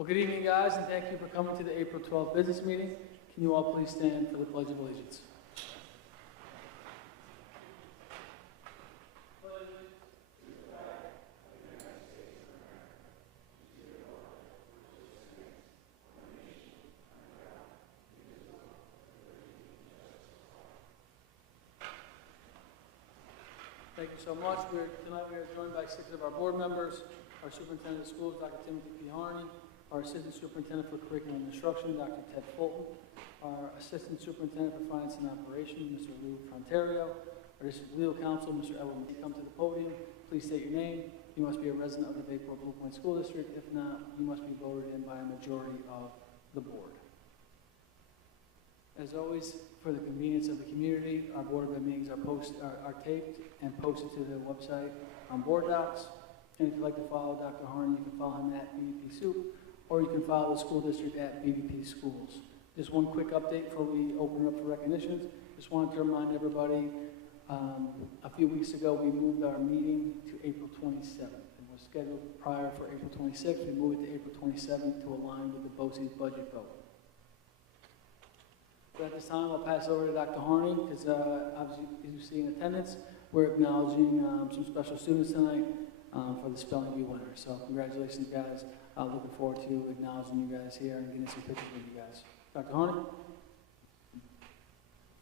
Well, good evening, guys, and thank you for coming to the April 12th business meeting. Can you all please stand for the Pledge of Allegiance? Thank you so much. Tonight we are joined by 6 of our board members, our superintendent of schools, Dr. Timothy P. Harney, our assistant superintendent for curriculum and instruction, Dr. Ted Fulton, our assistant superintendent for finance and operations, Mr. Lou Frontario, our district legal counsel, Mr. Edward. Come to the podium. Please state your name. You must be a resident of the Bayport Blue Point School District. If not, you must be voted in by a majority of the board. As always, for the convenience of the community, our Board of Ed meetings are taped and posted to the website on Board Docs. And if you'd like to follow Dr. Harney, you can follow him at BBP Soup, or you can follow the school district at BBP Schools. Just one quick update before we open it up for recognitions. Just wanted to remind everybody, a few weeks ago we moved our meeting to April 27th. It was scheduled prior for April 26th. We moved it to April 27th to align with the BOCES budget vote. So at this time, I'll pass over to Dr. Harney, because obviously, as you see in attendance, we're acknowledging some special students tonight for the spelling bee winners. So congratulations, guys. Looking forward to acknowledging you guys here and getting some pictures with you guys. Dr. Harney?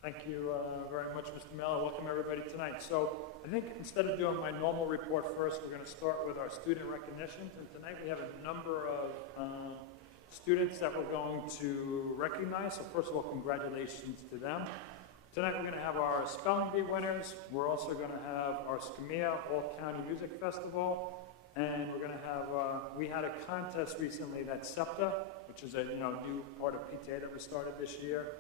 Thank you very much, Mr. Miller. Welcome everybody tonight. So I think instead of doing my normal report first, we're going to start with our student recognitions. And tonight we have a number of students that we're going to recognize. So first of all, congratulations to them. Tonight we're going to have our spelling bee winners. We're also going to have our SCMEA All-County Music Festival. And we're going to have, we had a contest recently that SEPTA, which is a new part of PTA that was started this year.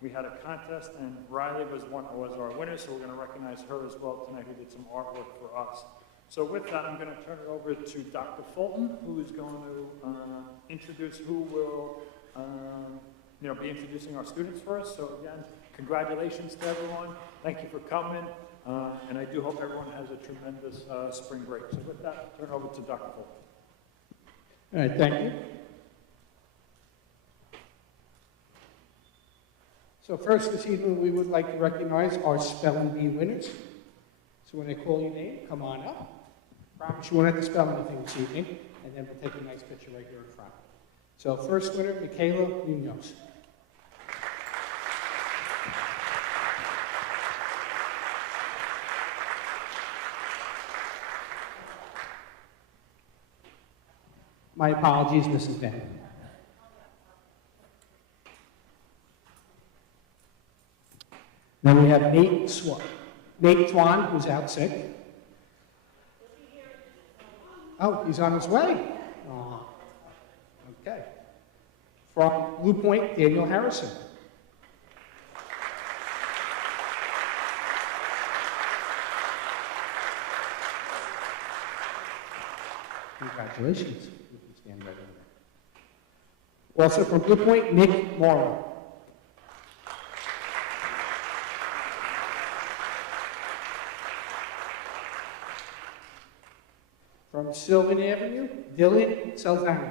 We had a contest, and Riley was our winner, so we're going to recognize her as well tonight, who did some artwork for us. So with that, I'm going to turn it over to Dr. Fulton, who is going to introduce who will be introducing our students for us. So again, congratulations to everyone. Thank you for coming. And I do hope everyone has a tremendous spring break. So with that, I'll turn it over to Dr. Fulton. All right, thank you. So first this evening, we would like to recognize our spelling bee winners. So when I call your name, come on up. Promise you won't have to spell anything this evening, and then we'll take a nice picture right here in front. So first winner, Michaela Munoz. My apologies, Mrs. Van. Then we have Nate Swan, who's out sick. Oh, he's on his way. Oh, okay. From Blue Point, Daniel Harrison. Congratulations. You can stand right over there. Also from Blue Point, Nick Morrow. From Sylvan Avenue, Dylan Salzano.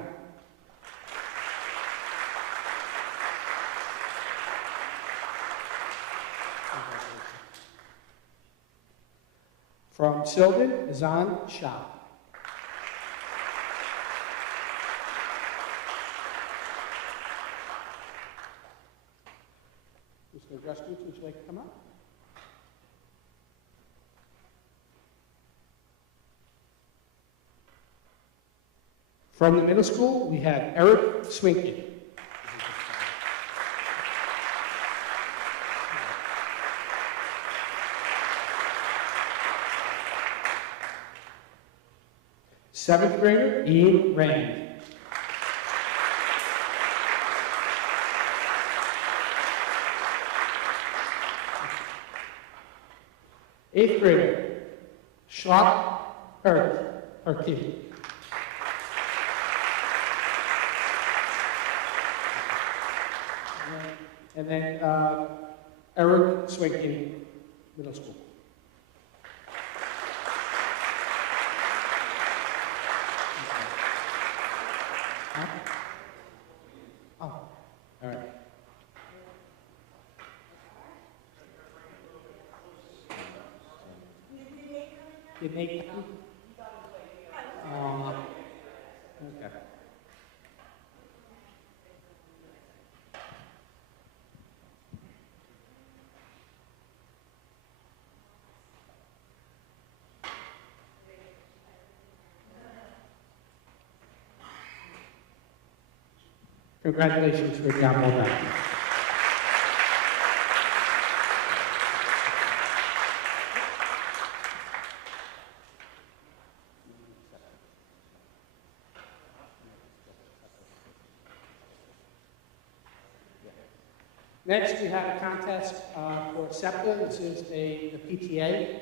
From Sylvan, Zan Shah. Mr. Augustus, would you like to come up? From the middle school, we have Eric Swinkin. Seventh grader, Ian Rand. Eighth grader, Schlott Erkin. And then Eric Swinkin, middle school. Huh? Oh, all right. You make them? Okay. Congratulations for a job well done. Next, we have a contest for SEPTA. This is the PTA,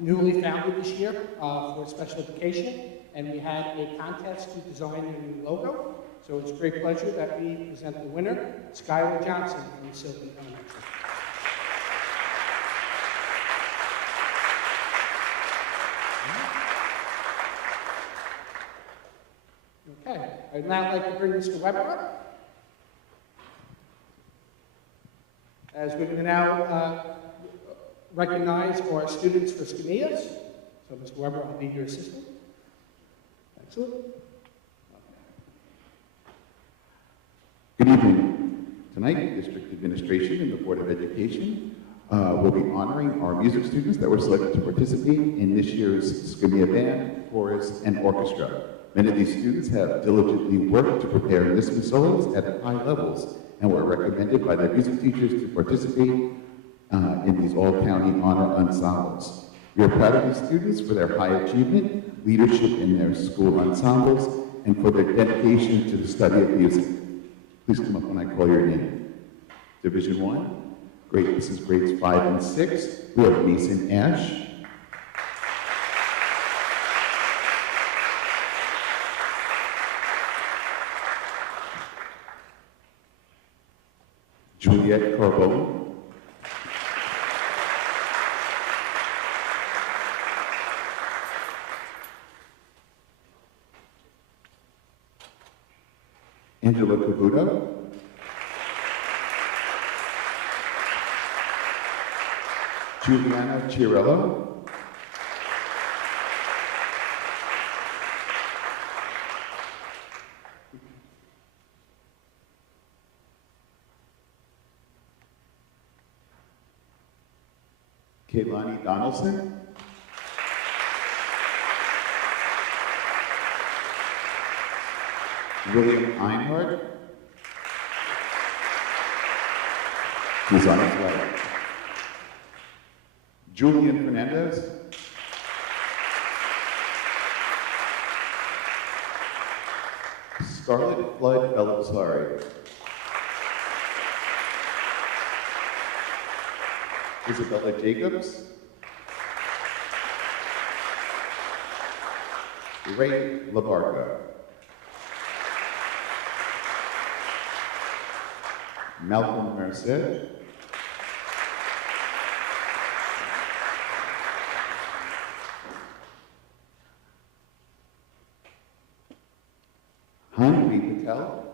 newly founded this year for special education, and we had a contest to design a new logo. So it's a great pleasure that we present the winner, Skylar Johnson from Sylvan Elementary. Okay, I'd now like to bring Mr. Weber up. As we're going to now recognize our students for SCMEAs. So Mr. Weber, I'll be your assistant. Excellent. Good evening. Tonight, District Administration and the Board of Education will be honoring our music students that were selected to participate in this year's SCMEA Band, Chorus, and Orchestra. Many of these students have diligently worked to prepare listening solos at high levels and were recommended by their music teachers to participate in these all-county honor ensembles. We are proud of these students for their high achievement, leadership in their school ensembles, and for their dedication to the study of music. Please come up when I call your name. Division 1, great, this is grades 5 and 6. We have Mason Ash. Juliette Carbone. Angela Cavuto. Juliana Chiarello. Kaylani Donaldson. William Einhardt. He's on his way. Julian Fernandez. Scarlett Flood Belisari. Isabella Jacobs. Ray Labarca. Malcolm Merced. Hanvi Patel.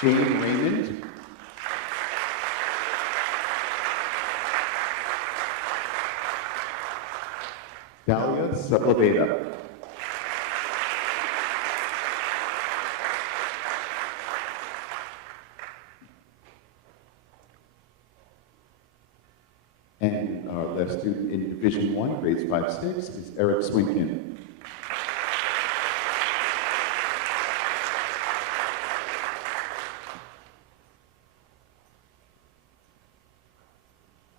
Jane Raymond. Dalia Sepulveda. And our last student in Division 1, grades 5-6, is Eric Swinkin.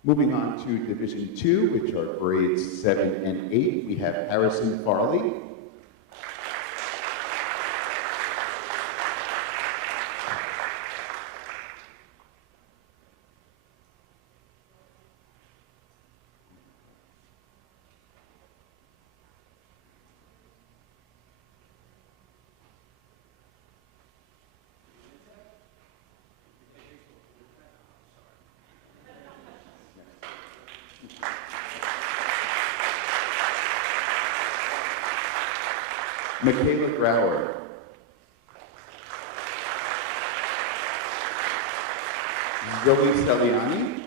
Moving on to Division 2, which are grades 7 and 8, we have Harrison Farley. Michaela Grauer. Zoe Celiani.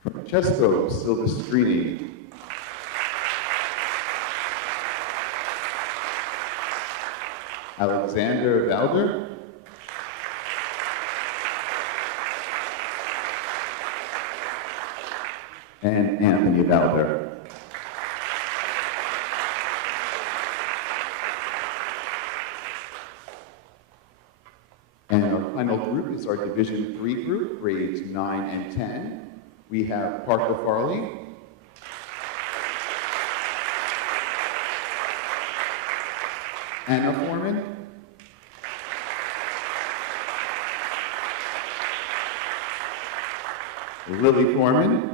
Francesco Silvestrini. Alexander Valder. And Anthony Valder. And our final group is our Division III group, grades 9 and 10. We have Parker Farley, Anna Foreman, Lily Foreman,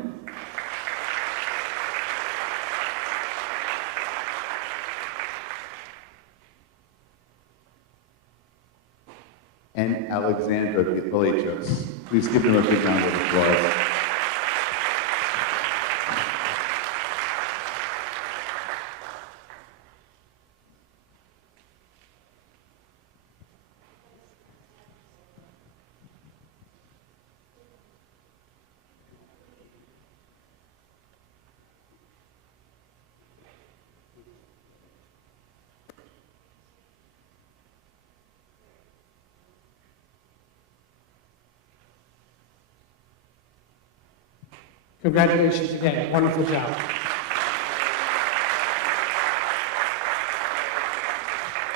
and Alexandra Gitvalechos. Please give them a big round of applause. Congratulations again, wonderful job.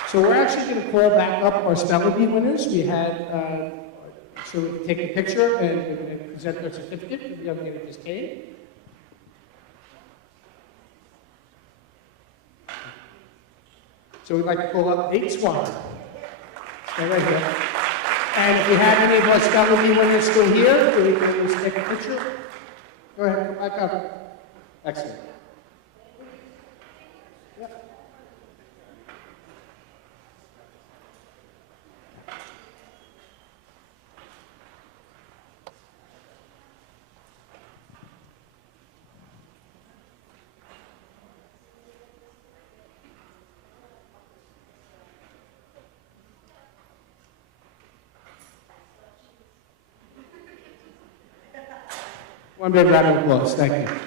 So we're actually going to call back up our spelling bee winners. We had, so we can take a picture and we're going to present their certificate to the young lady that just came. So we'd like to call up Nate Swan. Stay right here. And if we have any of our spelling bee winners still here, we can just take a picture. Go ahead, I got it. Excellent. Yep. One big round of applause, thank you.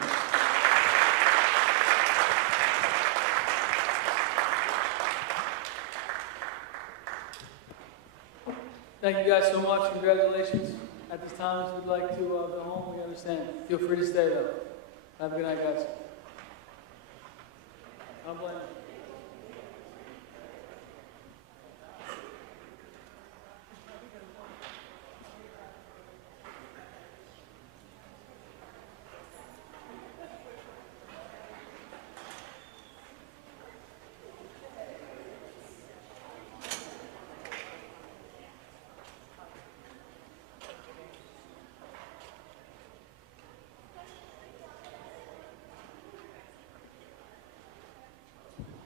Thank you guys so much. Congratulations. At this time, if you'd like to go home, we understand. Feel free to stay though. Have a good night, guys. I'm blame you.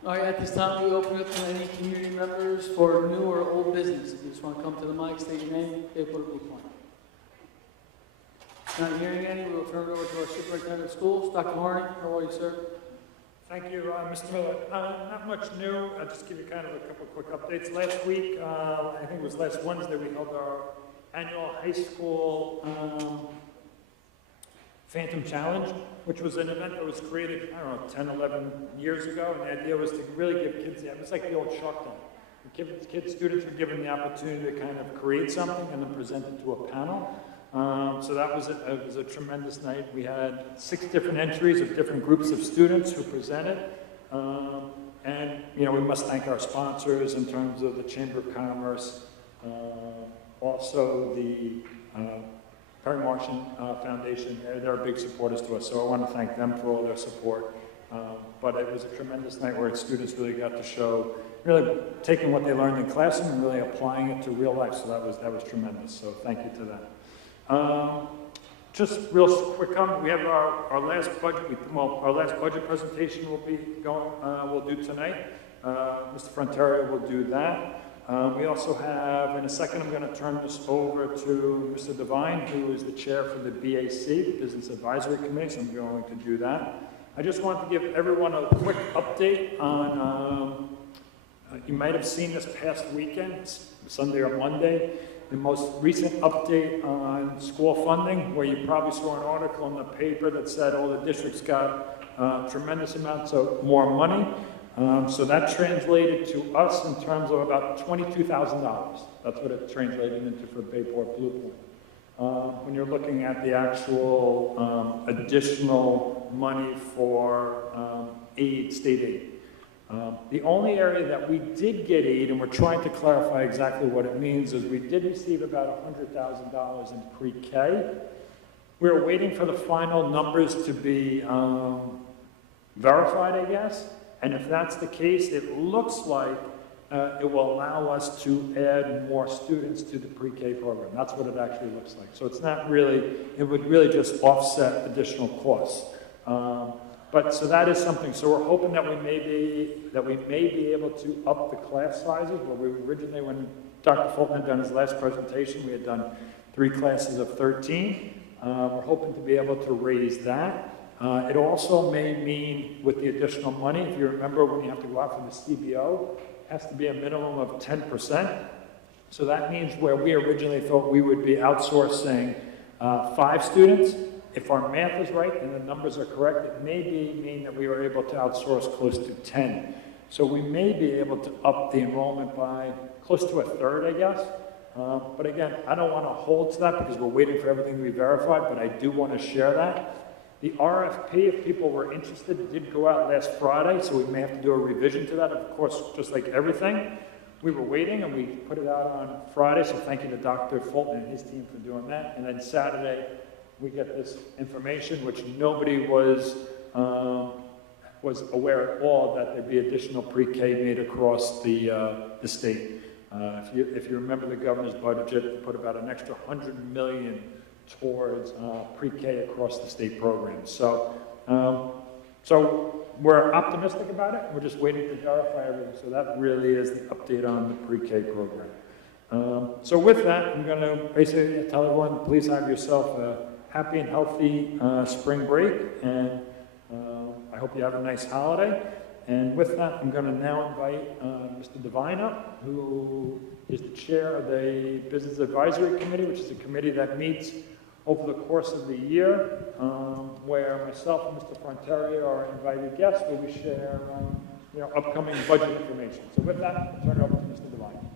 All right, at this time, we open up to any community members for new or old business. If you just want to come to the mic, state your name, pay for the blue point. Not hearing any, we'll turn it over to our superintendent of schools, Dr. Harney. How are you, sir? Thank you, Mr. Miller. Not much new. I'll just give you kind of a couple quick updates. Last week, I think it was last Wednesday, we held our annual high school Phantom Challenge, which was an event that was created, I don't know, 10, 11 years ago, and the idea was to really give kids, it was like the old Shark Tank. Students were given the opportunity to kind of create something and then present it to a panel. So that was it was a tremendous night. We had 6 different entries of different groups of students who presented. And, you know, we must thank our sponsors in terms of the Chamber of Commerce, also the Perry Martian Foundation. They're big supporters to us, so I want to thank them for all their support. But it was a tremendous night where students really got to show, really taking what they learned in classroom and really applying it to real life. So that was tremendous. So thank you to them. Just real quick comment. We have our last budget. Our last budget presentation will be going. We'll do tonight. Mr. Frontario will do that. We also have, in a second, I'm going to turn this over to Mr. Devine, who is the chair for the BAC, the Business Advisory Committee, so I'm going to do that. I just wanted to give everyone a quick update on, you might have seen this past weekend, Sunday or Monday, the most recent update on school funding, where you probably saw an article in the paper that said all the districts got tremendous amounts of more money. So that translated to us in terms of about $22,000. That's what it translated into for Bayport Blue Point. When you're looking at the actual additional money for aid, state aid. The only area that we did get aid, and we're trying to clarify exactly what it means, is we did receive about $100,000 in pre-K. We were waiting for the final numbers to be verified, I guess. And if that's the case, it looks like it will allow us to add more students to the pre-K program. That's what it actually looks like. So it's not really, it would really just offset additional costs. But so that is something. So we're hoping that we may be able to up the class sizes. Where we originally, when Dr. Fulton had done his last presentation, we had done 3 classes of 13. We're hoping to be able to raise that. It also may mean, with the additional money, if you remember when you have to go out for the CBO, it has to be a minimum of 10%. So that means where we originally thought we would be outsourcing 5 students, if our math is right and the numbers are correct, it may mean that we were able to outsource close to 10. So we may be able to up the enrollment by close to a third, I guess. But again, I don't want to hold to that because we're waiting for everything to be verified, but I do want to share that. The RFP, if people were interested, did go out last Friday, so we may have to do a revision to that. Of course, just like everything, we were waiting and we put it out on Friday, so thank you to Dr. Fulton and his team for doing that. And then Saturday, we get this information, which nobody was aware at all that there'd be additional pre-K made across the state. If you remember the governor's budget, put about an extra $100 million towards pre-K across the state program. So, so we're optimistic about it. We're just waiting to verify everything. So that really is the update on the pre-K program. So with that, I'm going to basically tell everyone, please have yourself a happy and healthy spring break, and I hope you have a nice holiday. And with that, I'm going to now invite Mr. Devine up, who is the chair of the Business Advisory Committee, which is a committee that meets over the course of the year, where myself and Mr. Fronterio are invited guests, where we share upcoming budget information. So with that, I'll turn it over to Mr. Devine.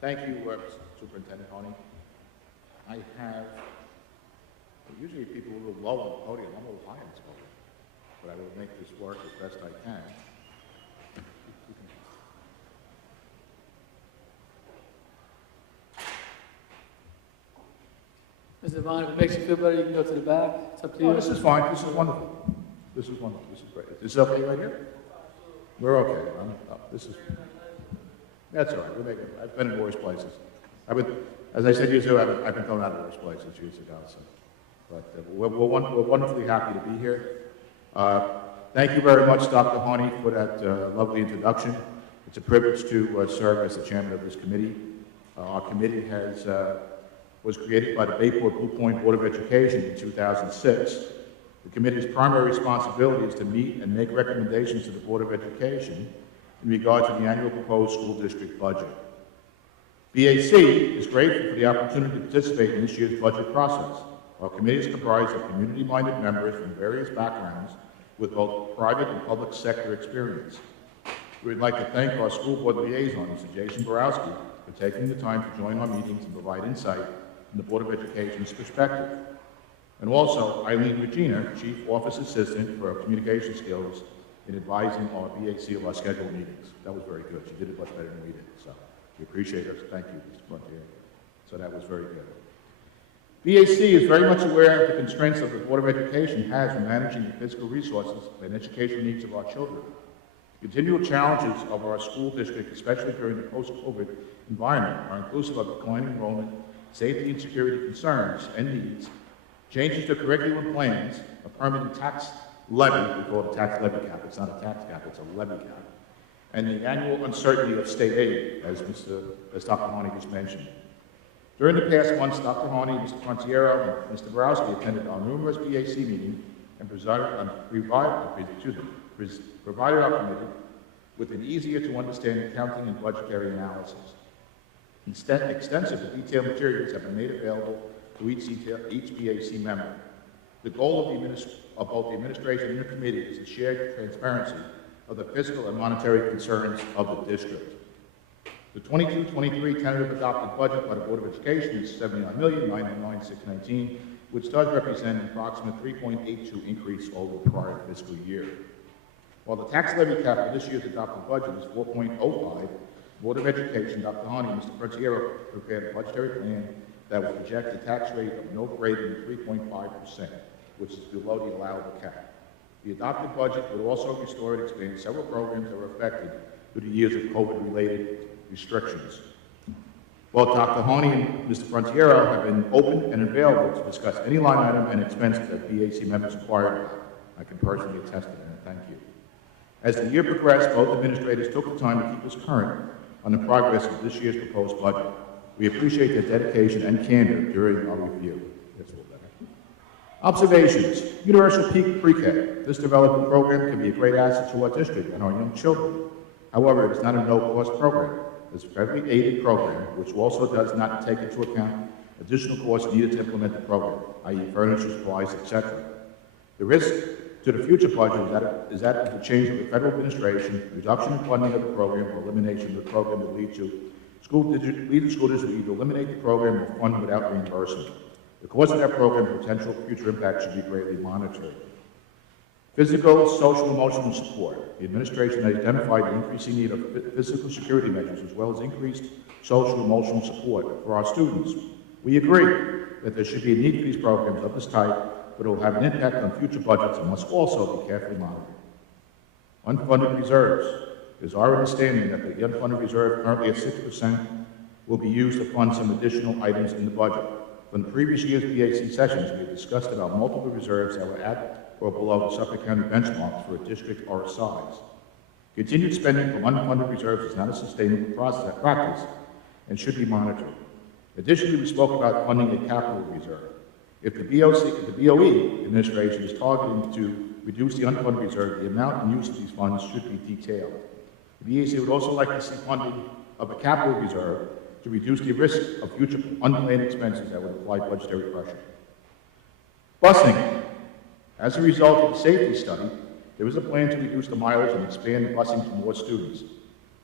Thank you, Superintendent Honey. I have, usually people are a little low on the podium, I'm a little high on this podium, but I will make this work as best I can. Mr. Devine, if it makes you feel better, you can go to the back. It's up to you. Oh, this is fine, this is wonderful. This is wonderful, this is great. Is this okay right here? We're okay. This is, that's all right, we're making, I've been in worse places. As I said, I've been thrown out of worse places years ago, so. But we're wonderfully happy to be here. Thank you very much, Dr. Honey, for that lovely introduction. It's a privilege to serve as the chairman of this committee. Our committee was created by the Bayport Blue Point Board of Education in 2006. The committee's primary responsibility is to meet and make recommendations to the Board of Education in regard to the annual proposed school district budget. BAC is grateful for the opportunity to participate in this year's budget process. Our committee is comprised of community-minded members from various backgrounds with both private and public sector experience. We would like to thank our school board liaison, Mr. Jason Borowski, for taking the time to join our meetings and provide insight from the Board of Education's perspective. And also Eileen Regina, Chief Office Assistant for Communication Skills in advising our BAC of our scheduled meetings. That was very good. She did it much better than we did, so we appreciate her. Thank you, Mr. Frontier. So that was very good. BAC is very much aware of the constraints that the Board of Education has in managing the physical resources and educational needs of our children. The continual challenges of our school district, especially during the post-COVID environment, are inclusive of declining enrollment, safety and security concerns and needs, changes to curriculum plans, a permanent tax levy, we call it a tax levy cap, it's not a tax cap, it's a levy cap, and the annual uncertainty of state aid, as Dr. Harney just mentioned. During the past months, Dr. Harney, Mr. Frontiero, and Mr. Borowski attended our numerous BAC meetings and provided our committee with an easier-to-understand accounting and budgetary analysis. Extensive and detailed materials have been made available to each BAC member. The goal of both the administration and the committee is to share transparency of the fiscal and monetary concerns of the district. The 22-23 tentative adopted budget by the Board of Education is $79,909,619, which does represent an approximate 3.82 increase over the prior fiscal year. While the tax levy cap for this year's adopted budget is 4.05, the Board of Education, Dr. Harney, and Mr. Frontiero prepared a budgetary plan that will project a tax rate of no greater than 3.5%, which is below the allowable cap. The adopted budget would also restore and expand several programs that were affected through the years of COVID-related restrictions. Both Dr. Harney and Mr. Frontiero have been open and available to discuss any line item and expense that BAC members inquired about. I can personally attest to that. Thank you. As the year progressed, both administrators took the time to keep us current on the progress of this year's proposed budget. We appreciate their dedication and candor during our review. Observations. Universal Peak Pre-K. This development program can be a great asset to our district and our young children. However, it is not a no-cost program. It's a federally aided program, which also does not take into account additional costs needed to implement the program, i.e. furniture, supplies, etc. The risk to the future budget is that the change of the federal administration, reduction in funding of the program, or elimination of the program will lead to school district either eliminate the program or fund without reimbursement. The cost of that program and potential future impact should be greatly monitored. Physical, social, emotional support. The administration has identified the increasing need of physical security measures as well as increased social, emotional support for our students. We agree that there should be a need for these programs of this type, but it will have an impact on future budgets and must also be carefully monitored. Unfunded reserves. It is our understanding that the unfunded reserve, currently at 6%, will be used to fund some additional items in the budget. From the previous year's BAC sessions, we have discussed about multiple reserves that were at or below the Suffolk County benchmarks for a district our size. Continued spending from unfunded reserves is not a sustainable practice and should be monitored. Additionally, we spoke about funding a capital reserve. If the BOE administration is targeting to reduce the unfunded reserve, the amount and use of these funds should be detailed. The BAC would also like to see funding of a capital reserve to reduce the risk of future unplanned expenses that would apply budgetary pressure. Busing. As a result of the safety study, there was a plan to reduce the mileage and expand the busing to more students.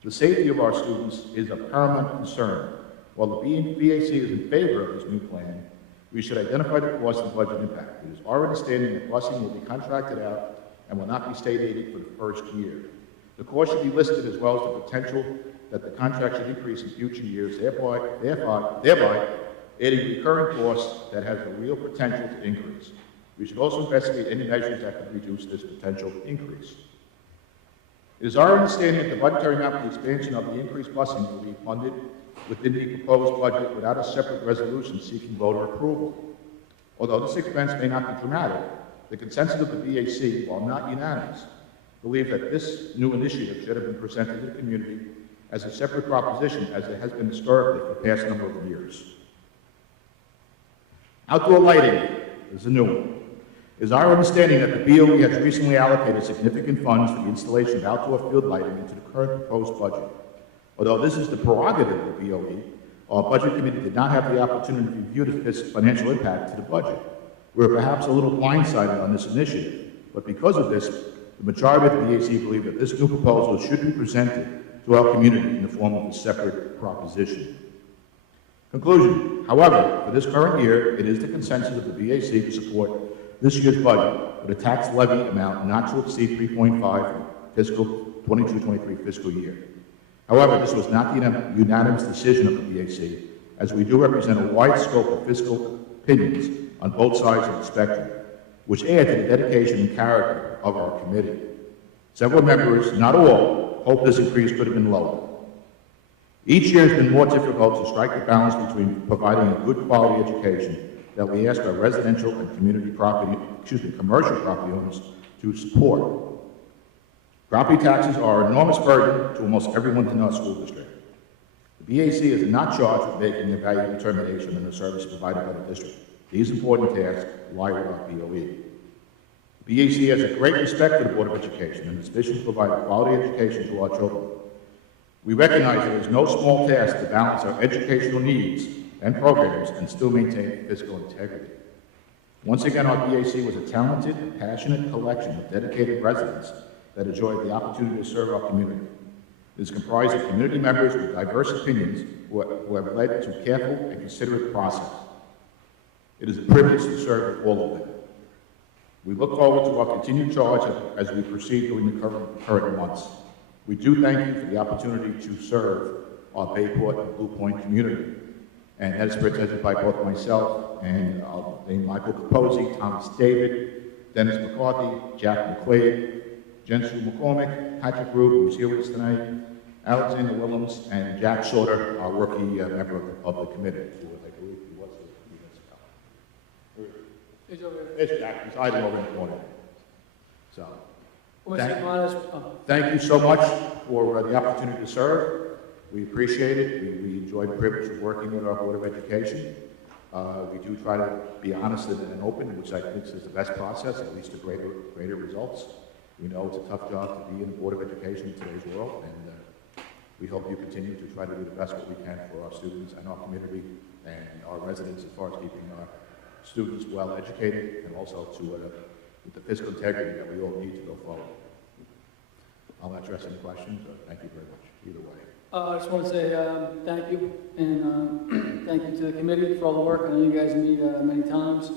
The safety of our students is of paramount concern. While the BAC is in favor of this new plan, we should identify the cost and budget impact. It is our understanding that busing will be contracted out and will not be state aided for the first year. The cost should be listed as well as the potential that the contract should increase in future years, thereby adding recurring costs that has the real potential to increase. We should also investigate any measures that could reduce this potential increase. It is our understanding that the budgetary amount for the expansion of the increased busing will be funded within the proposed budget without a separate resolution seeking voter approval. Although this expense may not be dramatic, the consensus of the BAC, while not unanimous, believe that this new initiative should have been presented to the community as a separate proposition as it has been historically for the past number of years. Outdoor lighting is a new one. It is our understanding that the BOE has recently allocated significant funds for the installation of outdoor field lighting into the current proposed budget. Although this is the prerogative of the BOE, our budget committee did not have the opportunity to review the financial impact to the budget. We were perhaps a little blindsided on this initiative, but because of this, the majority of the BAC believe that this new proposal should be presented to our community in the form of a separate proposition. Conclusion. However, for this current year, it is the consensus of the BAC to support this year's budget with a tax levy amount not to exceed 3.5 for fiscal 22-23 fiscal year. However, this was not the unanimous decision of the BAC, as we do represent a wide scope of fiscal opinions on both sides of the spectrum, which add to the dedication and character of our committee. Several members, not all, hope this increase could have been lower. Each year has been more difficult to strike the balance between providing a good quality education that we ask our residential and commercial property owners to support. Property taxes are an enormous burden to almost everyone in our school district. The BAC is not charged with making a value determination in the service provided by the district. These important tasks lie with our BOE. The BAC has a great respect for the Board of Education and its mission to provide a quality education to our children. We recognize that it is no small task to balance our educational needs and programs and still maintain fiscal integrity. Once again, our BAC was a talented and passionate collection of dedicated residents that enjoyed the opportunity to serve our community. It is comprised of community members with diverse opinions who have led to careful and considerate process. It is a privilege to serve with all of them. We look forward to our continued charge as we proceed during the current months. We do thank you for the opportunity to serve our Bayport and Blue Point community. And that is represented by both myself and Michael Capozzi, Thomas David, Dennis McCarthy, Jack McQuaid, Jensu McCormick, Patrick Rube, who's here with us tonight, Alexander Willems, and Jack Shorter, our rookie member of the committee. He's over there. There's Jack, he's hiding over in the corner. So, Well, Mr. Gladys, thank you so much for the opportunity to serve. We appreciate it. We enjoy the privilege of working with our Board of Education. We do try to be honest and open, which I think is the best process, at least to greater results. We know it's a tough job to be in the Board of Education in today's world, and we hope you continue to try to do the best what we can for our students and our community and our residents as far as keeping our students well educated and also to with the fiscal integrity that we all need to go forward. I'll address any questions. Thank you very much, either way. I just want to say thank you, and thank you to the committee for all the work. I know you guys meet many times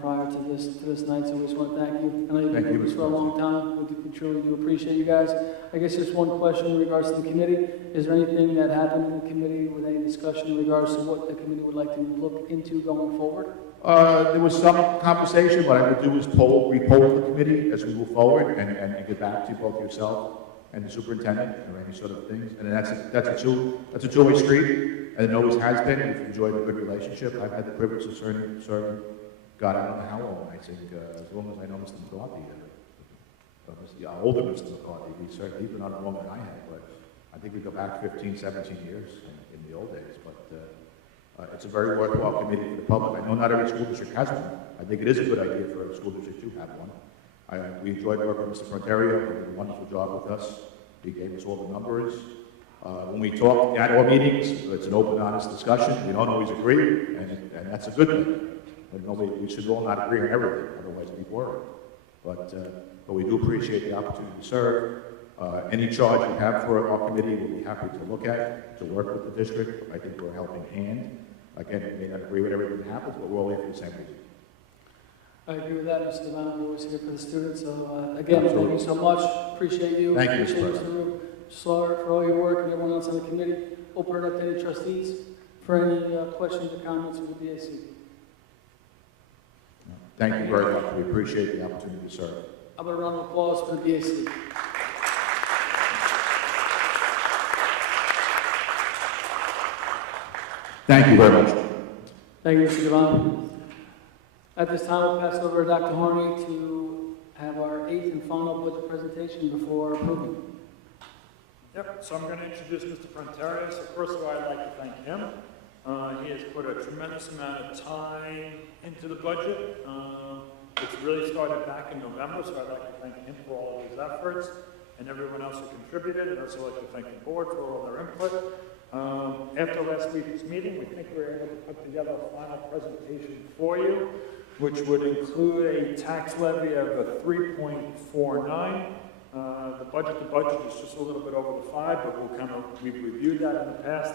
prior to this night, so we just want to thank you. I know you've been doing this for a long time. We truly do appreciate you guys. I guess just one question in regards to the committee. Is there anything that happened in the committee with any discussion in regards to what the committee would like to look into going forward? There was some conversation. What I would do is repoll the committee as we move forward and get back to both yourself and the superintendent or any sort of things. And that's a two-way street, and it always has been. We've enjoyed a good relationship. I've had the privilege of serving God, I don't know how long. I think as long as I know Mr. McCarthy, older Mr. McCarthy, he's been on it longer than I have, but I think we go back 15, 17 years in the old days. But it's a very worthwhile committee for the public. I know not every school district has one. I think it is a good idea for a school district to have one. We enjoyed working with Mr. Fronterio. He did a wonderful job with us. He gave us all the numbers. When we talk at our meetings, it's an open, honest discussion. We don't always agree, and that's a good thing. We should all not agree on everything, otherwise it'd be boring. But we do appreciate the opportunity to serve. Any charge you have for our committee, we'll be happy to look at, to work with the district. I think we're a helping hand. Again, we may not agree with everything that happens, but we're all here for the same reason. I agree with that, Mr. Devine. We're always here for the students. So again, thank you so much. Appreciate you. Thank you, Appreciate Mr. Mr. Slaughter for all your work and everyone else on the committee. Open it up to any trustees for any questions or comments with the BAC. Thank you very much. We appreciate the opportunity to serve. How about a round of applause for the BAC? Thank you very much. Thank you, Mr. Devine. At this time, we'll pass over to Dr. Harney to have our 8th and final budget presentation before approving. Yep, so I'm going to introduce Mr. Fronterio. So first of all, I'd like to thank him. He has put a tremendous amount of time into the budget. It's really started back in November, so I'd like to thank him for all of his efforts and everyone else who contributed. I'd also like to thank the board for all their input. After last week's meeting, we think we were able to put together a final presentation for you, which would include a tax levy of a 3.49. The budget is just a little bit over the 5, but we've reviewed that in the past.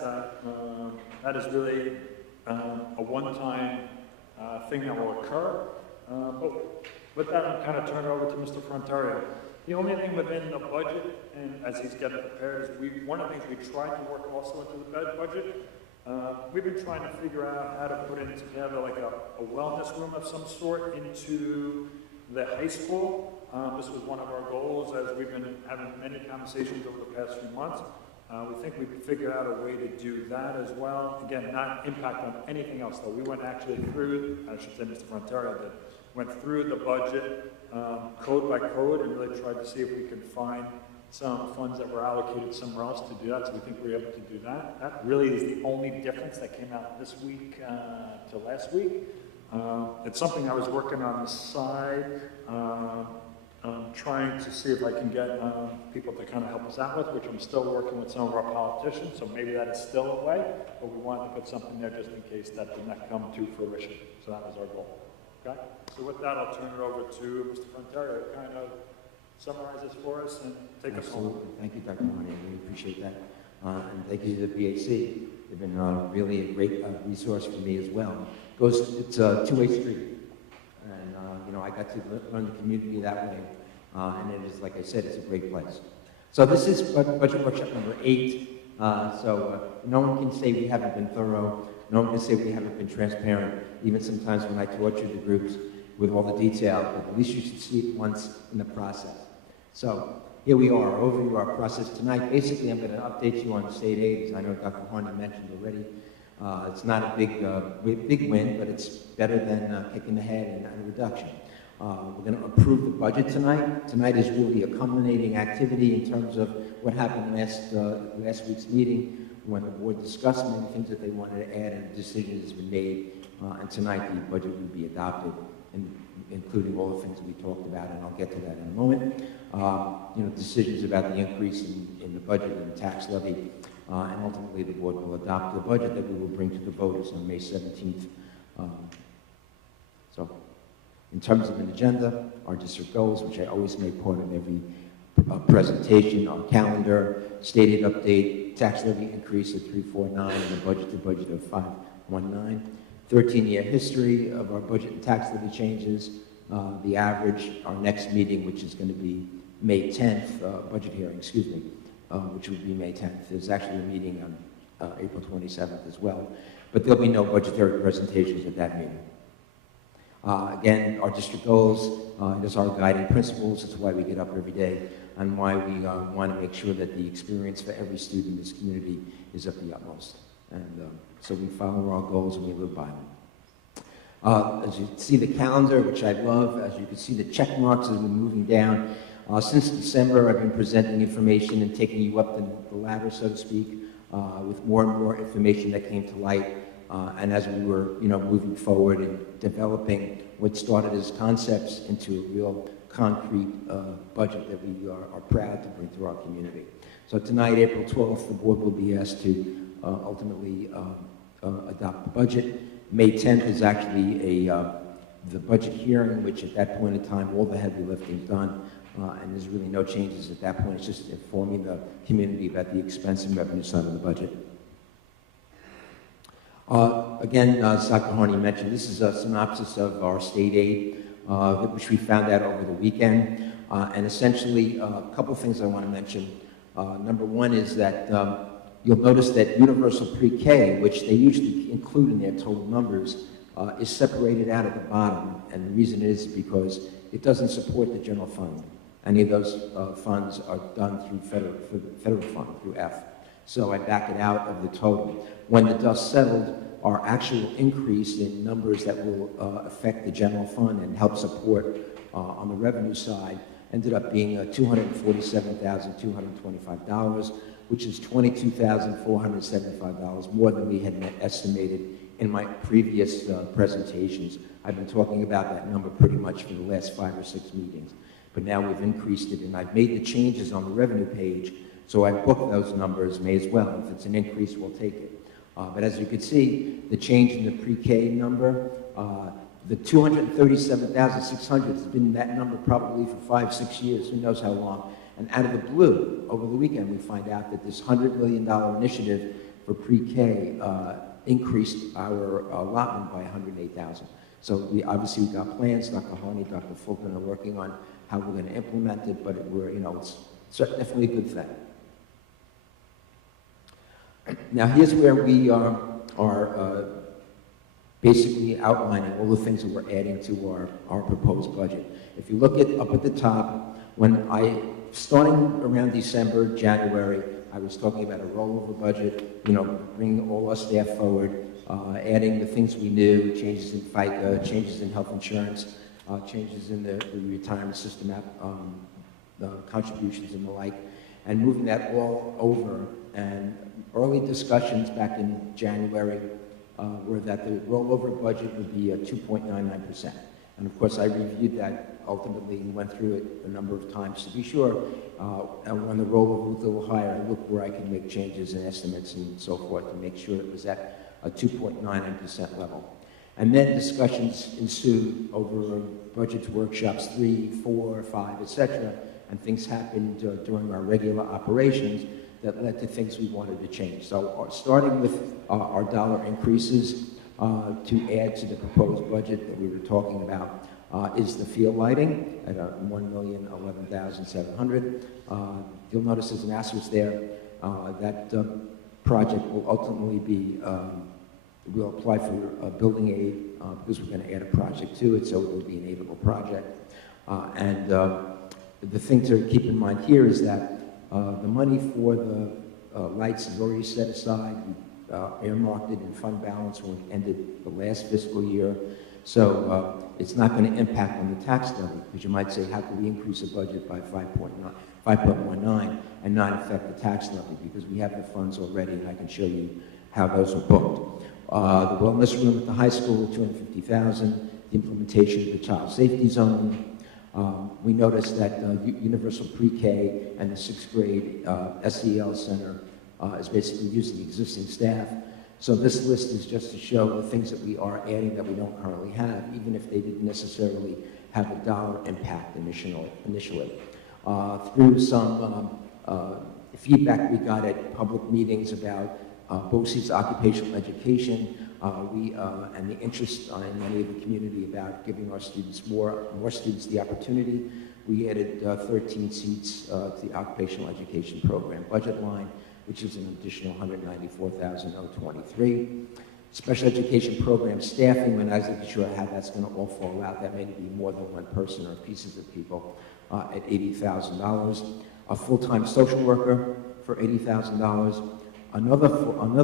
That is really a one-time thing that will occur. But with that, I'm kind of turn it over to Mr. Fronterio. The only thing within the budget, and as he's getting prepared, is one of the things we tried to work also into the budget. We've been trying to figure out how to put in together like a wellness room of some sort into the high school. This was one of our goals as we've been having many conversations over the past few months. We think we've figured out a way to do that as well. Again, not impact on anything else though. We went actually through, I should say Mr. Fronterio did, went through the budget code by code and really tried to see if we could find some funds that were allocated somewhere else to do that, so we think we're able to do that. That really is the only difference that came out this week to last week. It's something I was working on the side, trying to see if I can get people to kind of help us out with, which I'm still working with some of our politicians, so maybe that is still a way, but we wanted to put something there just in case that did not come to fruition. So that was our goal. Okay? So with that, I'll turn it over to Mr. Frontario to kind of summarize this for us and take us home. Absolutely. Thank you, Dr. Mahoney. I really appreciate that. And thank you to the BAC. They've been really a great resource for me as well. It's a two-way street. And, you know, I got to learn the community that way. And it is, like I said, it's a great place. So this is budget workshop number 8. No one can say we haven't been thorough. No one can say we haven't been transparent. Even sometimes when I torture the groups with all the detail, but at least you should see it once in the process. So here we are, overview of our process tonight. Basically, I'm going to update you on state aid, as I know Dr. Horney mentioned already. It's not a big win, but it's better than kicking the head and a reduction. We're going to approve the budget tonight. Tonight is really a culminating activity in terms of what happened last week's meeting when the board discussed many things that they wanted to add and a decision has been made. And tonight the budget will be adopted, including all the things that we talked about, and I'll get to that in a moment. Decisions about the increase in the budget and the tax levy, and ultimately the board will adopt the budget that we will bring to the voters on May 17th. In terms of an agenda, our district goals, which I always make part of every presentation, our calendar, stated update, tax levy increase of 349, and a budget of 519. 13-year history of our budget and tax levy changes, the average, our next meeting, which is going to be May 10th, budget hearing, excuse me, which will be May 10th. There's actually a meeting on April 27th as well, but there'll be no budgetary presentations at that meeting. Again, our district goals, it is our guiding principles. It's why we get up every day and why we want to make sure that the experience for every student in this community is at the utmost. And so we follow our goals and we live by them. As you see the calendar, which I love, as you can see the check marks as we're moving down. Since December, I've been presenting information and taking you up the ladder, so to speak, with more and more information that came to light. And as we were, moving forward and developing what started as concepts into a real concrete budget that we are proud to bring to our community. So tonight, April 12th, the board will be asked to ultimately adopt the budget. May 10th is actually the budget hearing, which at that point in time, all the heavy lifting is done, and there's really no changes at that point. It's just informing the community about the expense and revenue side of the budget. Again, as Dr. Horney mentioned, this is a synopsis of our state aid, which we found out over the weekend. And essentially, a couple of things I want to mention. Number one is that you'll notice that universal pre-K, which they usually include in their total numbers, is separated out at the bottom. And the reason is because it doesn't support the general fund. Any of those funds are done through federal fund, through F. So I back it out of the total. When the dust settled, our actual increase in numbers that will affect the general fund and help support on the revenue side ended up being $247,225, which is $22,475 more than we had estimated in my previous presentations. I've been talking about that number pretty much for the last 5 or 6 meetings, but now we've increased it, and I've made the changes on the revenue page, so I booked those numbers, may as well. If it's an increase, we'll take it. But as you can see, the change in the pre-K number, the 237,600 has been that number probably for 5, 6 years, who knows how long. And out of the blue, over the weekend, we find out that this $100 million initiative for pre-K increased our allotment by $108,000. So we got plans. Dr. Harney, Dr. Fulton are working on how we're going to implement it, but it's definitely a good thing. Now, here's where we are basically outlining all the things that we're adding to our proposed budget. If you look up at the top, starting around December, January, I was talking about a rollover budget, bringing all our staff forward, adding the things we knew, changes in FICA, changes in health insurance, changes in the retirement system, the contributions and the like, and moving that all over. And early discussions back in January were that the rollover budget would be 2.99%. And of course, I reviewed that ultimately and went through it a number of times to be sure. And when the rollover was a little higher, I looked where I could make changes in estimates and so forth to make sure it was at a 2.99% level. And then discussions ensued over budget workshops 3, 4, 5, etc. And things happened during our regular operations that led to things we wanted to change. So starting with our dollar increases to add to the proposed budget that we were talking about is the field lighting at $1,011,700. You'll notice there's an asterisk there. That project will ultimately be, we'll apply for a building aid because we're going to add a project to it, so it will be an aidable project. And the thing to keep in mind here is that the money for the lights is already set aside. We earmarked it in fund balance when we ended the last fiscal year. So it's not going to impact on the tax levy, because you might say, how can we increase the budget by 5.19 and not affect the tax levy? Because we have the funds already, and I can show you how those are booked. The wellness room at the high school, $250,000. The implementation of the child safety zone. We noticed that Universal Pre-K and the 6th grade SEL Center is basically using existing staff. So this list is just to show the things that we are adding that we don't currently have, even if they didn't necessarily have a dollar impact initially. Through some feedback we got at public meetings about BOCES occupational education, and the interest in many of the community about giving our students more students the opportunity, we added 13 seats to the occupational education program budget line, which is an additional $194,023. Special education program staffing, and I wasn't sure how that's going to all fall out. That may be more than one person or pieces of people at $80,000. A full-time social worker for $80,000. Another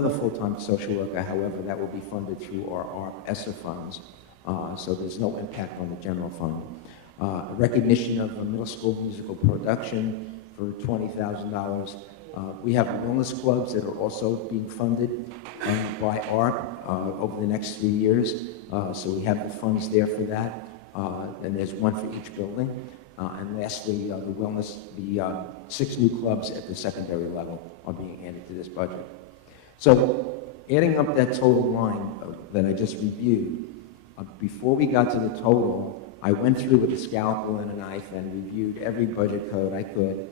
full-time social worker, however, that will be funded through our ARP ESSER funds, so there's no impact on the general fund. A recognition of a middle school musical production for $20,000. We have wellness clubs that are also being funded by ARP over the next 3 years, so we have the funds there for that, and there's one for each building. And lastly, the 6 new clubs at the secondary level are being added to this budget. So adding up that total line that I just reviewed, before we got to the total, I went through with a scalpel and a knife and reviewed every budget code I could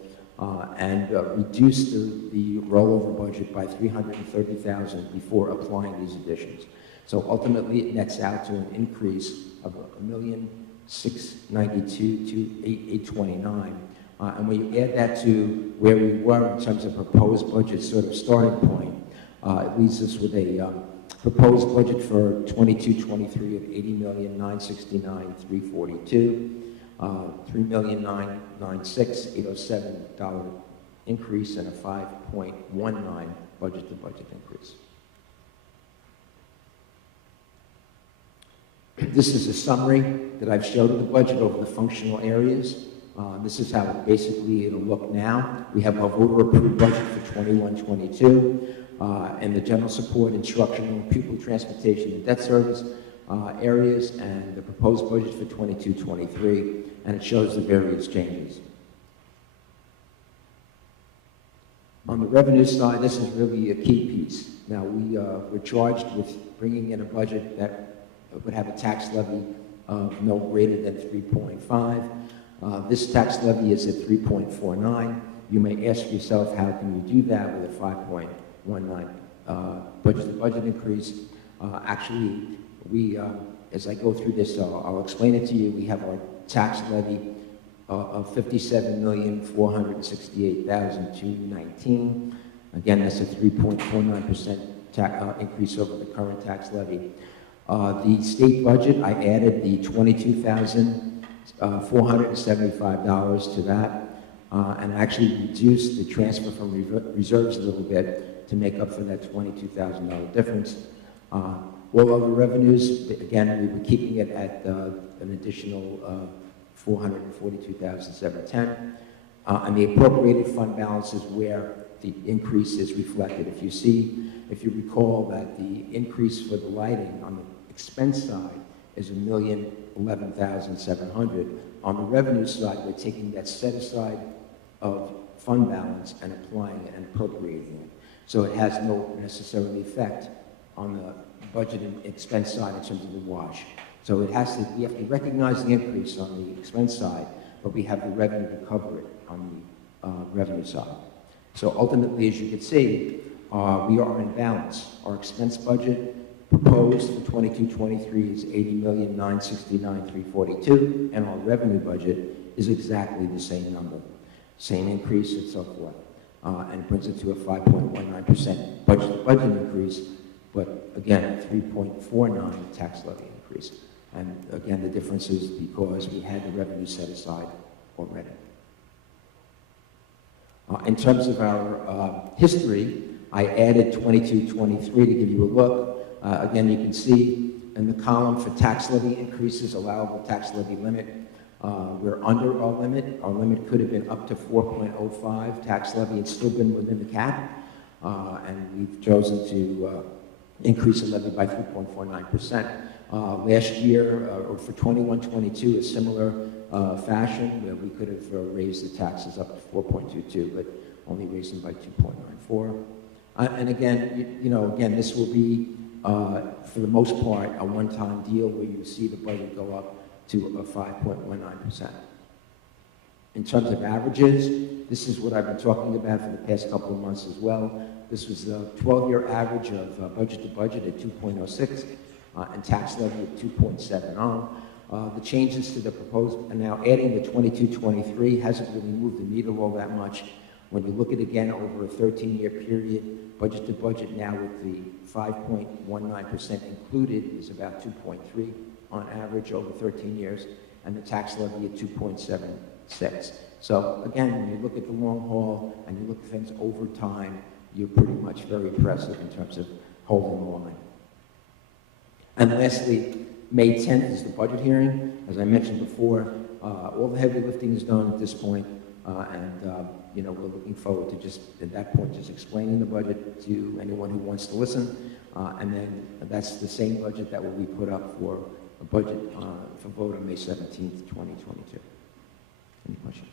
and reduced the rollover budget by $330,000 before applying these additions. So ultimately, it nets out to an increase of $1,692,000 to $829,000. And when you add that to where we were in terms of proposed budget sort of starting point, it leaves us with a proposed budget for 22-23 of $80,969,342, $3,996,807 increase, and a 5.19 budget-to-budget increase. This is a summary that I've showed of the budget over the functional areas. This is how basically it'll look now. We have our voter-approved budget for 21-22, and the general support, instructional, pupil transportation, and debt service areas, and the proposed budget for 22-23, and it shows the various changes. On the revenue side, this is really a key piece. Now, we're charged with bringing in a budget that would have a tax levy of no greater than 3.5. This tax levy is at 3.49. You may ask yourself, how can you do that with a 5.19 budget-to-budget increase? Actually, as I go through this, I'll explain it to you. We have our tax levy of $57,468,219. Again, that's a 3.49% increase over the current tax levy. The state budget, I added the $22,475 to that, and actually reduced the transfer from reserves a little bit to make up for that $22,000 difference. All other revenues, again, we were keeping it at an additional 442,710. And the appropriated fund balance is where the increase is reflected. If you recall that the increase for the lighting on the expense side is $1,011,700. On the revenue side, we're taking that set aside of fund balance and applying it and appropriating it. So it has no necessarily effect on the budget and expense side in terms of the wash. So we have to recognize the increase on the expense side, but we have the revenue to cover it on the revenue side. So ultimately, as you can see, we are in balance. Our expense budget proposed for 22-23 is $80,969,342, and our revenue budget is exactly the same number, same increase and so forth, and brings it to a 5.19% budget increase, but again, 3.49 tax levy increase. And again, the difference is because we had the revenue set aside already. In terms of our history, I added 22-23 to give you a look. Again, you can see in the column for tax levy increases, allowable tax levy limit, we're under our limit. Our limit could have been up to 4.05 tax levy. It's still been within the cap, and we've chosen to increase the levy by 3.49%. Last year, or for 21-22, a similar fashion, where we could have raised the taxes up to 4.22, but only raised them by 2.94. And again, again, this will be, for the most part, a one-time deal where you see the budget go up to a 5.19%. In terms of averages, this is what I've been talking about for the past couple of months as well. This was the 12-year average of budget to budget at 2.06 and tax levy at 2.70. The changes to the proposed, and now adding the 22-23 hasn't really moved the needle all that much. When you look at again over a 13-year period, budget to budget now with the 5.19% included is about 2.3 on average over 13 years, and the tax levy at 2.76. So again, when you look at the long haul and you look at things over time, you're pretty much very impressive in terms of holding the line. And lastly, May 10th is the budget hearing. As I mentioned before, all the heavy lifting is done at this point, and we're looking forward to just, at that point, just explaining the budget to anyone who wants to listen, and then that's the same budget that will be put up for a budget for vote on May 17th, 2022. Any questions?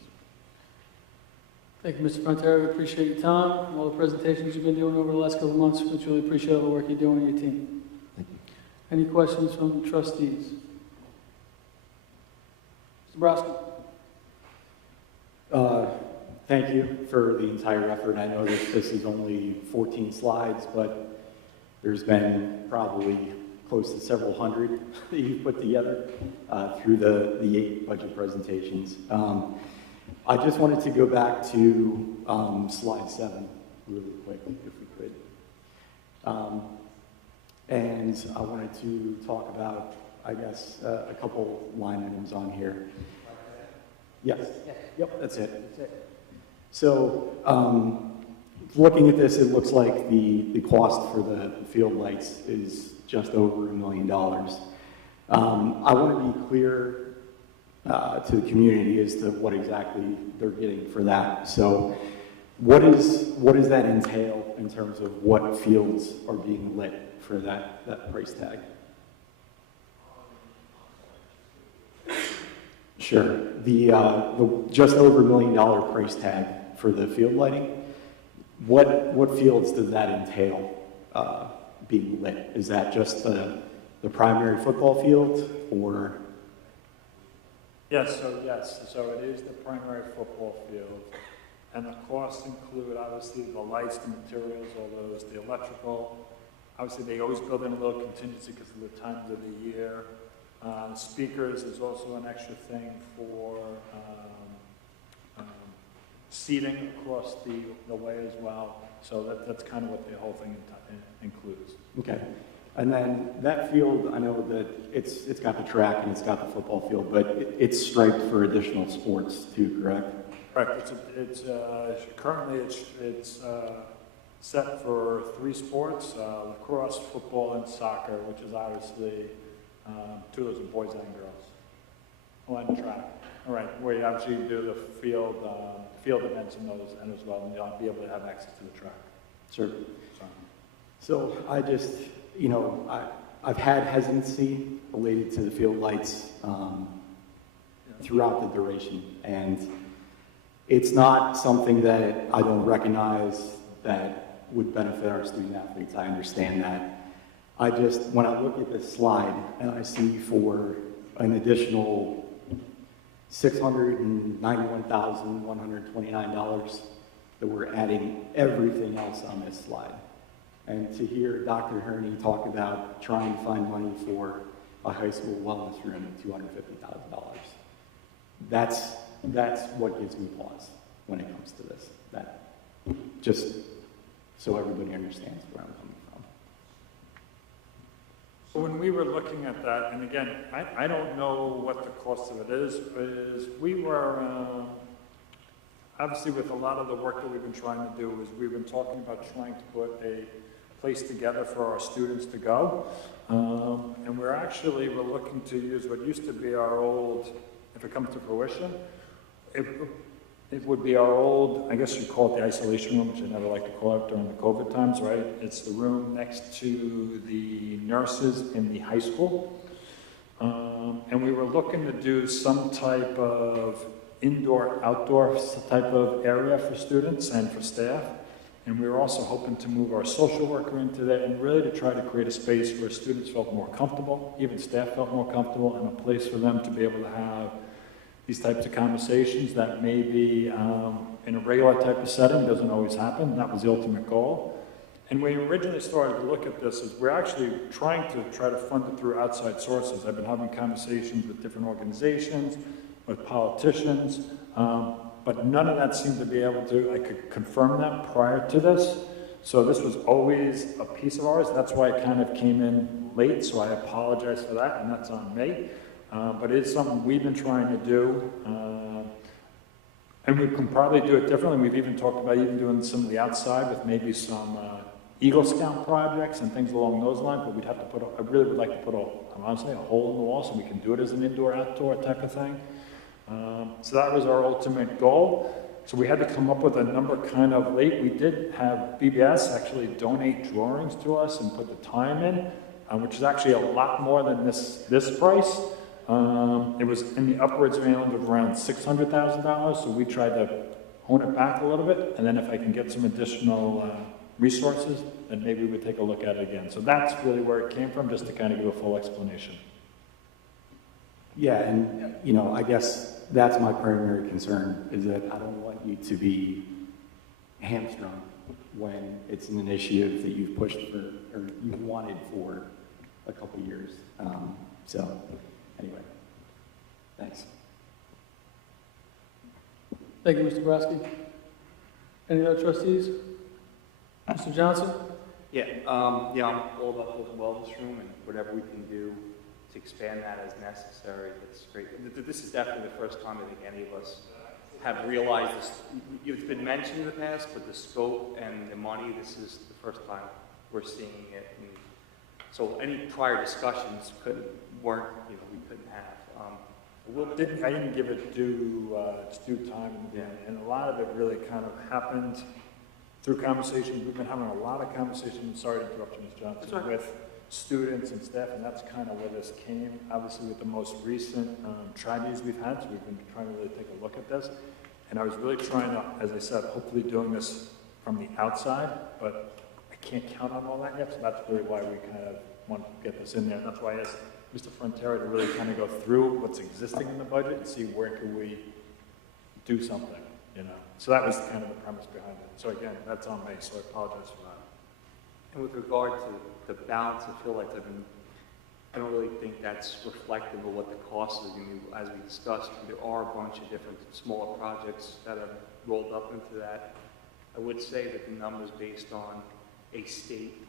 Thank you, Mr. Frontera. We appreciate your time and all the presentations you've been doing over the last couple of months. We really appreciate all the work you're doing with your team. Thank you. Any questions from the trustees? Mr. Brosky. Thank you for the entire effort. I know that this is only 14 slides, but there's been probably close to several hundred that you've put together through the 8 budget presentations. I just wanted to go back to slide 7 really quick, if we could. And I wanted to talk about, I guess, a couple line items on here. Yes. Yep, that's it. So, looking at this, it looks like the cost for the field lights is just over $1 million. I want to be clear to the community as to what exactly they're getting for that. So, what does that entail in terms of what fields are being lit for that price tag? Sure. The just over $1 million price tag for the field lighting, what fields does that entail being lit? Is that just the primary football field, or? Yes, so it is the primary football field, and the costs include obviously the lights, the materials, all those, the electrical. Obviously, they always build in a little contingency because of the times of the year. Speakers is also an extra thing for seating across the way as well. So that's kind of what the whole thing includes. Okay. And then that field, I know that it's got the track and it's got the football field, but it's striped for additional sports too, correct? Correct. It's currently it's set for 3 sports: lacrosse, football, and soccer, which is obviously 2 of those are boys and girls. On track. All right, we obviously do the field events and those, and as well, and you'll be able to have access to the track. Sure. So, So I just, you know, I've had hesitancy related to the field lights throughout the duration. And it's not something that I don't recognize that would benefit our student athletes. I understand that. I just, when I look at this slide and I see for an additional $691,129 that we're adding everything else on this slide. And to hear Dr. Herney talk about trying to find money for a high school wellness room at $250,000. That's what gives me pause when it comes to this. That, just so everybody understands where I'm coming from. So when we were looking at that, and again, I don't know what the cost of it is we were, obviously with a lot of the work that we've been trying to do is we've been talking about trying to put a place together for our students to go. And we're looking to use what used to be our old, if it comes to fruition, it would be our old, I guess you'd call it the isolation room, which I never like to call it during the COVID times, right? It's the room next to the nurses in the high school. And we were looking to do some type of indoor-outdoor type of area for students and for staff. And we were also hoping to move our social worker into that and really to try to create a space where students felt more comfortable, even staff felt more comfortable, and a place for them to be able to have these types of conversations that maybe in a regular type of setting doesn't always happen. That was the ultimate goal. And when we originally started to look at this, is we're actually trying to fund it through outside sources. I've been having conversations with different organizations, with politicians, but none of that seemed to be able to, I could confirm that prior to this. So this was always a piece of ours. That's why it kind of came in late, so I apologize for that, and that's on me. But it's something we've been trying to do, and we can probably do it differently. We've even talked about even doing some of the outside with maybe some Eagle Scout projects and things along those lines, but we'd have to put, I really would like to put honestly, a hole in the wall so we can do it as an indoor-outdoor type of thing. So that was our ultimate goal. So we had to come up with a number kind of late. We did have BBS actually donate drawings to us and put the time in, which is actually a lot more than this price. It was in the upwards range of around $600,000, so we tried to hone it back a little bit, and then if I can get some additional resources, then maybe we would take a look at it again. So that's really where it came from, just to kind of give a full explanation. Yeah, and you know, I guess that's my primary concern, is that I don't want you to be hamstrung when it's an initiative that you've pushed for, or you've wanted for a couple years. So, anyway, thanks. Thank you, Mr. Boraski. Any other trustees? Mr. Johnson? Yeah, I'm all about the wellness room and whatever we can do to expand that as necessary. It's great. This is definitely the first time I think any of us have realized this. It's been mentioned in the past, but the scope and the money, this is the first time we're seeing it. And so any prior discussions we couldn't have. I didn't give it its due time, and a lot of it really kind of happened through conversations. We've been having a lot of conversations, sorry to interrupt you, Ms. Johnson, with students and staff, and that's kind of where this came, obviously with the most recent tragedies we've had, so we've been trying to really take a look at this. And I was really trying to, as I said, hopefully doing this from the outside, but I can't count on all that yet, so that's really why we kind of want to get this in there. And that's why I asked Mr. Frontera to really kind of go through what's existing in the budget and see where could we do something, you know. So that was kind of the premise behind it. So again, that's on me, so I apologize for that. And with regard to the balance, I feel like I don't really think that's reflective of what the cost is. As we discussed, there are a bunch of different smaller projects that have rolled up into that. I would say that the numbers based on a state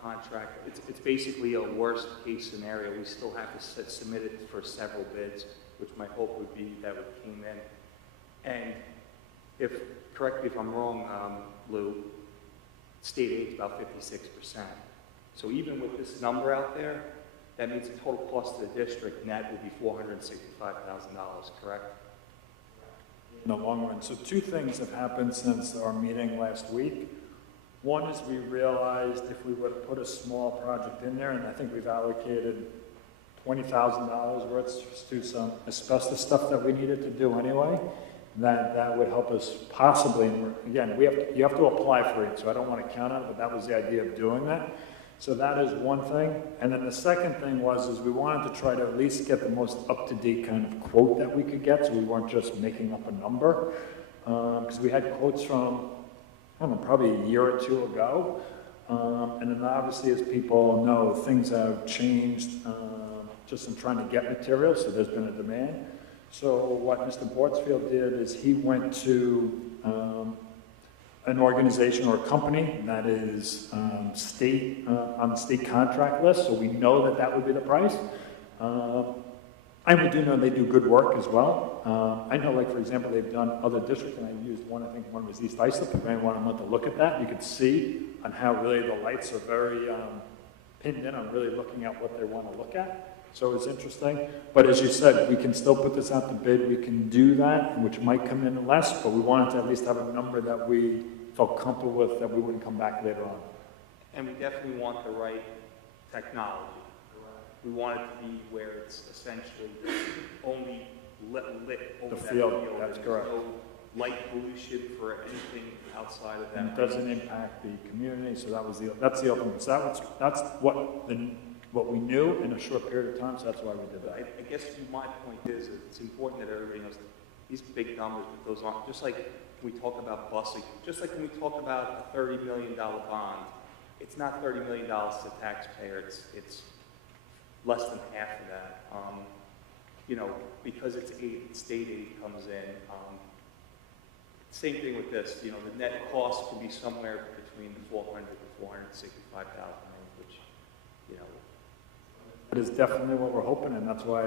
contract, it's basically a worst case scenario. We still have to submit it for several bids, which my hope would be that it came in. And correct me if I'm wrong, Lou, state aid's about 56%. So even with this number out there, that means the total cost to the district net will be $465,000, correct? In the long run. So two things have happened since our meeting last week. One is we realized if we were to put a small project in there, and I think we've allocated $20,000 worth to some asbestos stuff that we needed to do anyway, that would help us possibly, and again, you have to apply for it, so I don't want to count on it, but that was the idea of doing that. So that is one thing. And then the second thing is we wanted to try to at least get the most up-to-date kind of quote that we could get, so we weren't just making up a number. Because we had quotes from, I don't know, probably a year or two ago. And then obviously, as people know, things have changed just in trying to get materials, so there's been a demand. So what Mr. Bortsfield did is he went to an organization or a company that is on the state contract list, so we know that that would be the price. And we do know they do good work as well. I know, like, for example, they've done other districts, and I used one, I think one was East Islip. If anyone wanted to look at that, you could see on how really the lights are very pinned in on really looking at what they want to look at. So it's interesting. But as you said, we can still put this out to bid. We can do that, which might come in less, but we wanted to at least have a number that we felt comfortable with, that we wouldn't come back later on. And we definitely want the right technology. We want it to be where it's essentially only lit over The that field, field. that's and correct. there's no light pollution for anything outside of And it that. doesn't impact the community, so that's the ultimate. So that's what we knew in a short period of time, so that's why we did But that. I guess my point is that it's important that everybody knows that these big numbers, but those aren't, just like when we talk about busing, just like when we talk about a $30 million bond, it's not $30 million to the taxpayer, it's less than half of that. You know, because it's aid, state aid comes in. Same thing with this, you know, the net cost could be somewhere between the 400 to 465,000 range, which, you know. That is definitely what we're hoping, and that's why,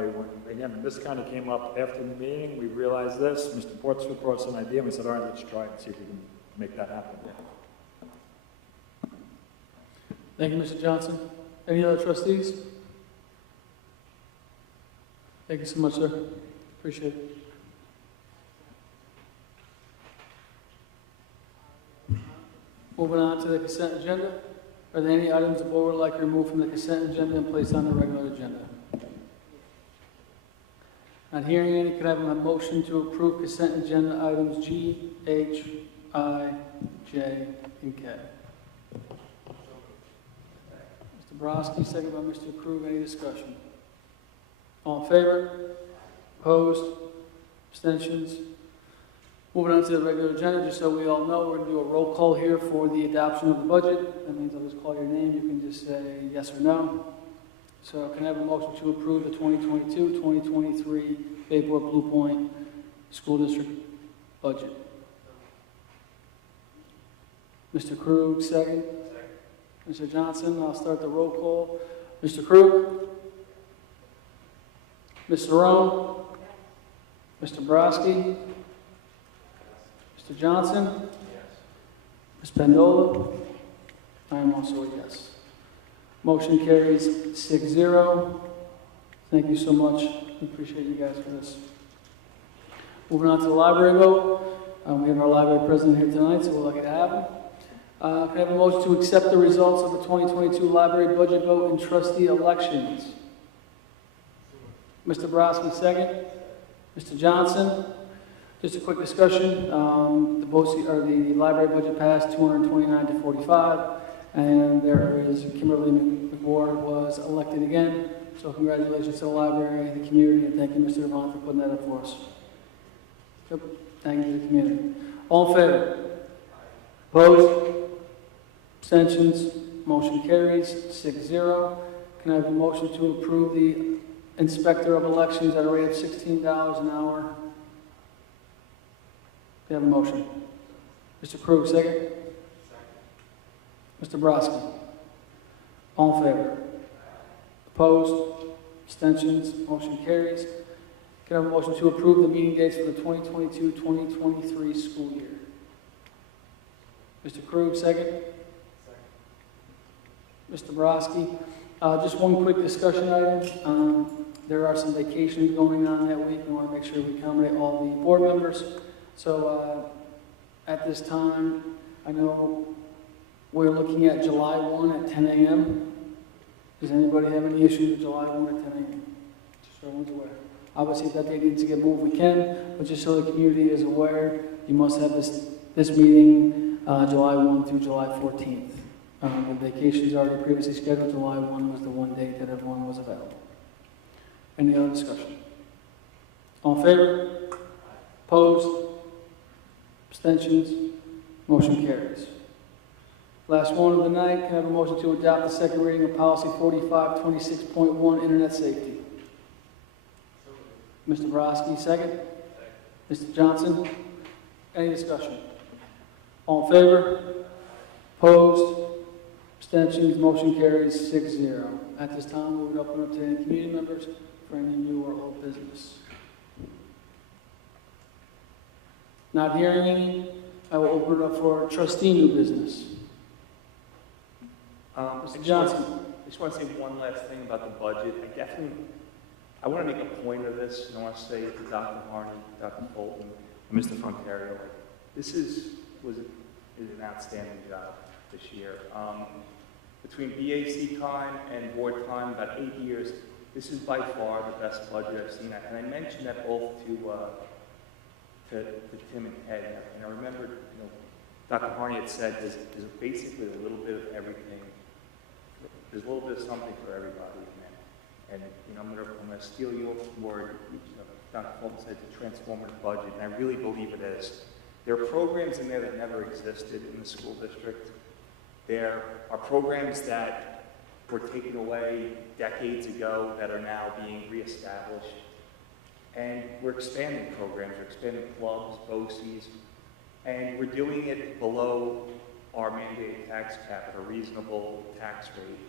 again, this kind of came up after the meeting. We realized this. Mr. Portsmouth brought us an idea, and we said, all right, let's try it and see if we can make that happen. Thank you, Mr. Johnson. Any other trustees? Thank you so much, sir. Appreciate it. Moving on to the consent agenda. Are there any items the board would like to remove from the consent agenda and place on the regular agenda? Not hearing any, could I have a motion to approve consent agenda items G, H, I, J, and K? Mr. Brodsky, second by Mr. Krug. Any discussion? All in favor? Opposed? Abstentions? Moving on to the regular agenda, just so we all know, we're going to do a roll call here for the adoption of the budget. That means I'll just call your name. You can just say yes or no. So can I have a motion to approve the 2022-2023 Bayport Blue Point School District budget? Mr. Krug, second. Mr. Johnson, I'll start the roll call. Mr. Krug? Ms. Saron? Mr. Brodsky? Mr. Johnson? Ms. Pendola? I am also a yes. Motion carries 6-0. Thank you so much. We appreciate you guys for this. Moving on to the library vote. We have our library president here tonight, so we're lucky to have him. Can I have a motion to accept the results of the 2022 library budget vote and trustee elections? Mr. Brodsky, second. Mr. Johnson? Just a quick discussion. The library budget passed 229 to 45, and there is Kimberly McWard was elected again. So congratulations to the library and the community, and thank you, Mr. Devon, for putting that up for us. Yep. Thank you to the community. All in favor? Opposed? Abstentions? Motion carries 6-0. Can I have a motion to approve the inspector of elections at a rate of $16 an hour? We have a motion. Mr. Krug, second. Mr. Brodsky. All in favor? Opposed? Abstentions? Motion carries. Can I have a motion to approve the meeting dates for the 2022-2023 school year? Mr. Krug, second. Mr. Brodsky. Just one quick discussion item. There are some vacations going on that week. We want to make sure we accommodate all the board members. So at this time, I know we're looking at July 1 at 10 a.m. Does anybody have any issues with July 1 at 10 a.m.? Just so everyone's aware. Obviously, if that date needs to get moved, we can, but just so the community is aware, you must have this meeting July 1 through July 14th. The vacation's already previously scheduled. July 1 was the one date that everyone was available. Any other discussion? All in favor? Opposed? Abstentions? Motion carries. Last one of the night, can I have a motion to adopt the second reading of policy 4526.1, internet safety? Mr. Brodsky, second. Mr. Johnson? Any discussion? All in favor? Opposed? Abstentions? Motion carries 6-0. At this time, we would open up to any community members for any new or old business. Not hearing any, I will open it up for trustee new business. Mr. Johnson. I just want to say one last thing about the budget. I want to make a point of this, and I want to say to Dr. Harney, Dr. Fulton, and Mr. Frontario, this is an outstanding job this year. Between BAC time and board time, about 8 years, this is by far the best budget I've seen. And I mentioned that both to Tim and Ted. And I remember, Dr. Harney had said there's basically a little bit of everything. There's a little bit of something for everybody. And I'm gonna steal your word. Dr. Fulton said it's a transformative budget, and I really believe it is. There are programs in there that never existed in the school district. There are programs that were taken away decades ago that are now being reestablished. And we're expanding programs, we're expanding clubs, BOCES, and we're doing it below our mandated tax cap at a reasonable tax rate.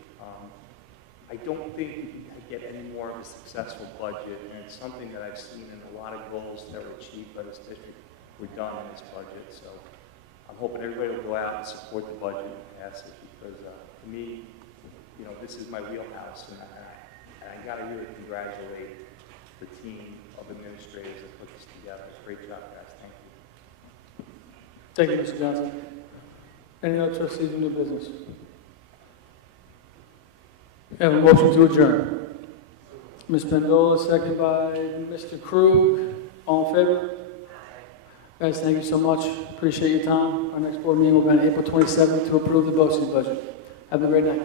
I don't think we can get any more of a successful budget, and it's something that I've seen in a lot of goals that were achieved by this district were done in this budget. So I'm hoping everybody will go out and support the budget and pass it, because to me, this is my wheelhouse, and I got to really congratulate the team of administrators that put this together. Great job, guys. Thank you. Thank you, Mr. Johnson. Any other trustees in new business? We have a motion to adjourn. Ms. Pendola, second by Mr. Krug. All in favor? Guys, thank you so much. Appreciate your time. Our next board meeting will be on April 27th to approve the BOCES budget. Have a great night.